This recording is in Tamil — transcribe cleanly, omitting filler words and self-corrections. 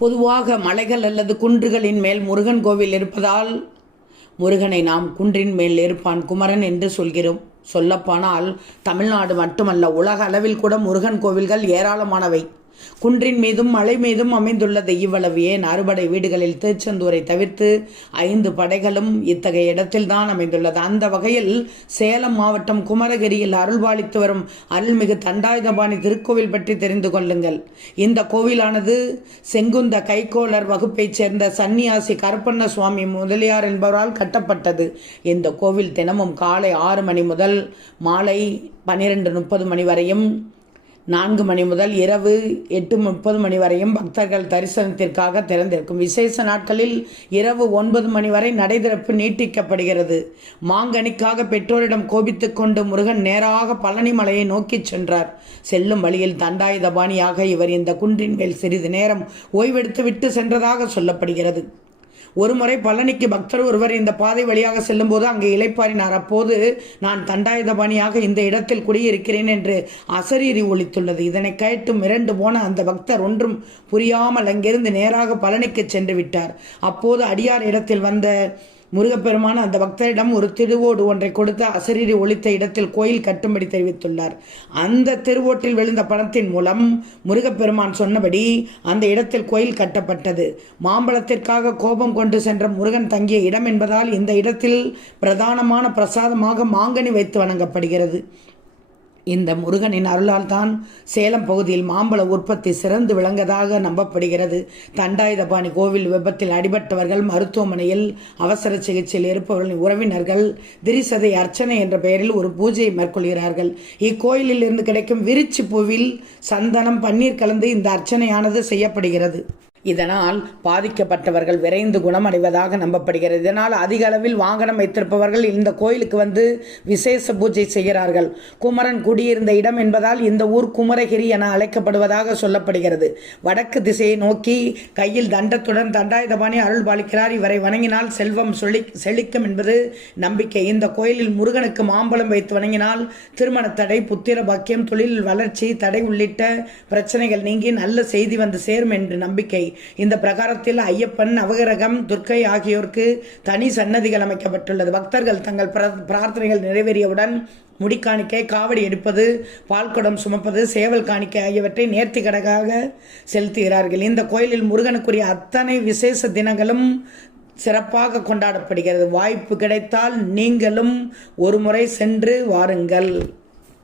பொதுவாக மலைகள் அல்லது குன்றுகளின் மேல் முருகன் கோவில் இருப்பதால் முருகனை நாம் குன்றின் மேல் இருப்பான் குமரன் என்று சொல்கிறோம். சொல்லப்போனால் தமிழ்நாடு மட்டுமல்ல, உலக அளவில் கூட முருகன் கோவில்கள் ஏராளமானவை. குன்றின் மீதும் மலை மீதும் அமைந்துள்ளது. இவ்வளவு ஏன், அறுபடை வீடுகளில் திருச்செந்தூரை தவிர்த்து 5 படைகளும் இத்தகைய இடத்தில்தான் அமைந்துள்ளது. அந்த வகையில் சேலம் மாவட்டம் குமரகிரியில் அருள்பாலித்து வரும் அருள்மிகு தண்டாயுதபாணி திருக்கோவில் பற்றி தெரிந்து கொள்ளுங்கள். இந்த கோவிலானது செங்குந்த கைக்கோளர் வகுப்பைச் சேர்ந்த சன்னியாசி கருப்பண்ண சுவாமி முதலியார் என்பவரால் கட்டப்பட்டது. இந்த கோவில் தினமும் காலை 6 மணி முதல் மாலை 12:30 மணி வரையும், 4 மணி முதல் இரவு 8:30 மணி வரையும் பக்தர்கள் தரிசனத்திற்காக திறந்திருக்கும். விசேஷ நாட்களில் இரவு 9 மணி வரை நடை திறப்பு நீட்டிக்கப்படுகிறது. மாங்கனிக்காக பெற்றோரிடம் கோபித்துக் கொண்டு முருகன் நேராக பழனி மலையை நோக்கி சென்றார். செல்லும் வழியில் தண்டாயுதபாணியாக இவர் இந்த குன்றின் மேல் சிறிது நேரம் ஓய்வெடுத்து விட்டு சென்றதாக சொல்லப்படுகிறது. ஒருமுறை பழனிக்கு பக்தர் ஒருவர் இந்த பாதை வழியாக செல்லும் போது அங்கே இளைப்பாறினார். அப்போது நான் தண்டாயுதபாணியாக இந்த இடத்தில் குடியிருக்கிறேன் என்று அசரீரி ஒலித்துள்ளது. இதனை கேட்டு மிரண்டு போன அந்த பக்தர் ஒன்றும் புரியாமல் அங்கிருந்து நேராக பழனிக்கு சென்று விட்டார். அப்போது அடியார் இடத்தில் வந்த முருகப்பெருமான் அந்த பக்தரிடம் ஒரு திருவோடு ஒன்றை கொடுத்து அசரீரி ஒலித்த இடத்தில் கோயில் கட்டும்படி தெரிவித்துள்ளார். அந்த திருவோட்டில் விழுந்த பணத்தின் மூலம் முருகப்பெருமான் சொன்னபடி அந்த இடத்தில் கோயில் கட்டப்பட்டது. மாம்பழத்திற்காக கோபம் கொண்டு சென்ற முருகன் தங்கிய இடம் என்பதால் இந்த இடத்தில் பிரதானமான பிரசாதமாக மாங்கனி வைத்து வணங்கப்படுகிறது. இந்த முருகனின் அருளால் தான் சேலம் பகுதியில் மாம்பழ உற்பத்தி சிறந்து விளங்கதாக நம்பப்படுகிறது. தண்டாயுதபாணி கோவில் விபத்தில் அடிபட்டவர்கள், மருத்துவமனையில் அவசர சிகிச்சையில் இருப்பவர்களின் உறவினர்கள் திரிசதை அர்ச்சனை என்ற பெயரில் ஒரு பூஜையை மேற்கொள்கிறார்கள். இக்கோயிலில் இருந்து கிடைக்கும் விரிச்சி பூவில் சந்தனம், பன்னீர் கலந்து இந்த அர்ச்சனையானது செய்யப்படுகிறது. இதனால் பாதிக்கப்பட்டவர்கள் விரைந்து குணமடைவதாக நம்பப்படுகிறது. இதனால் அதிக அளவில் வாகனம் வைத்திருப்பவர்கள் இந்த கோயிலுக்கு வந்து விசேஷ பூஜை செய்கிறார்கள். குமரன் குடியிருந்த இடம் என்பதால் இந்த ஊர் குமரகிரி என அழைக்கப்படுவதாக சொல்லப்படுகிறது. வடக்கு திசையை நோக்கி கையில் தண்டத்துடன் தண்டாயுதபாணி அருள் பாலிக்கிறார். இவரை வணங்கினால் செல்வம் செழிக்கும் என்பது நம்பிக்கை. இந்த கோயிலில் முருகனுக்கு மாம்பழம் வைத்து வணங்கினால் திருமண தடை, புத்திர பாக்கியம், தொழில் வளர்ச்சி தடை உள்ளிட்ட பிரச்சனைகள் நீங்கி நல்ல செய்தி வந்து சேரும் என்று நம்பிக்கை. இந்த பிரகாரத்தில் ஐயப்பன், நவகிரகம், துர்க்கை ஆகியோருக்கு தனி சன்னதிகள் அமைக்கப்பட்டுள்ளது. பக்தர்கள் தங்கள் பிரார்த்தனைகள் நிறைவேறியவுடன் முடிக்காணிக்கை, காவடி எடுப்பது, பால்குடம் சுமப்பது, சேவல் காணிக்கை ஆகியவற்றை நேர்த்தி கடகாக செலுத்துகிறார்கள். இந்த கோயிலில் முருகனுக்குரிய அத்தனை விசேஷ தினங்களும் சிறப்பாக கொண்டாடப்படுகிறது. வாய்ப்பு கிடைத்தால் நீங்களும் ஒரு முறை சென்று வாருங்கள்.